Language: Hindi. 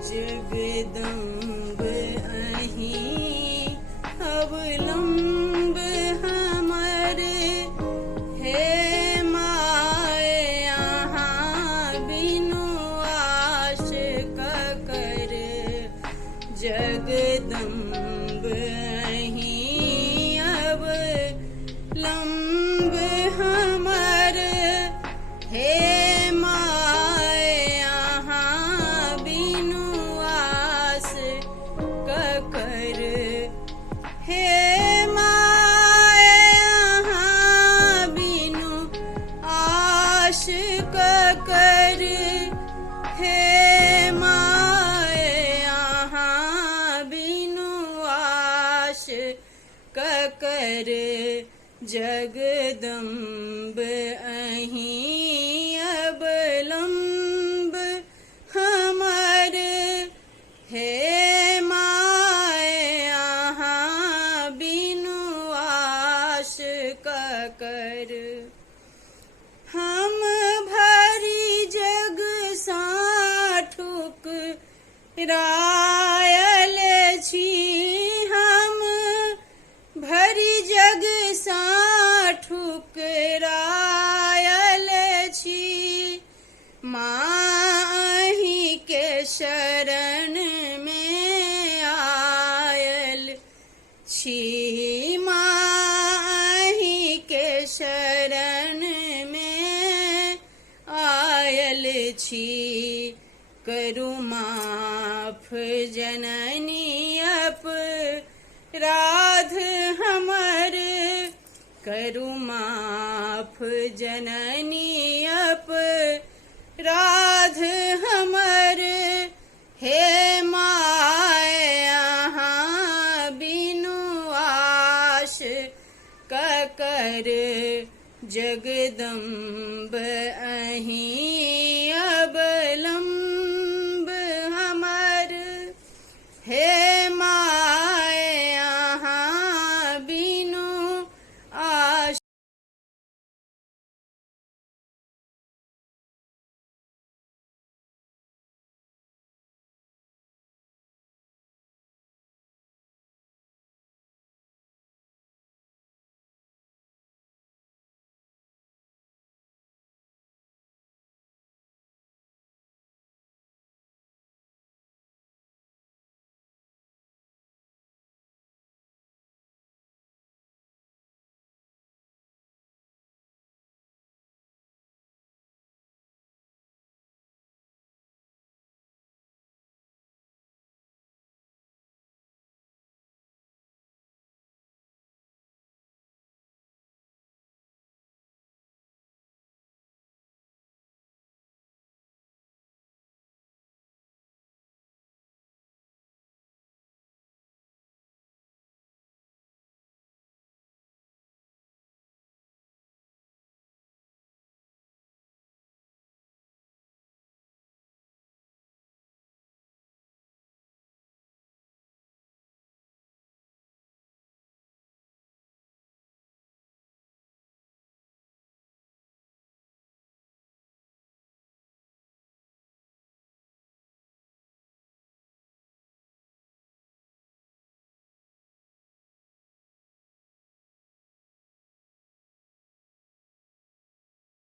जगदम्ब अहीं अवलंब हमर हे माय यहाँ बिनु आश ककर जगदम्ब अहीं अवलंब हमर हे कर हे माय यहाँ बिनु आश कर जगदम्ब अहीं अवलंब हमर हे माय यहाँ बिनु आश कर हम रायल छी हम भरी जग सा ठुकरायल छी माही के शरण में आयल छी माही के शरण में आयल छी करु माफ जननी अपराध हमर करु माफ जननी अपराध हमर हे माय यहाँ बिनु आश कर जगदम्ब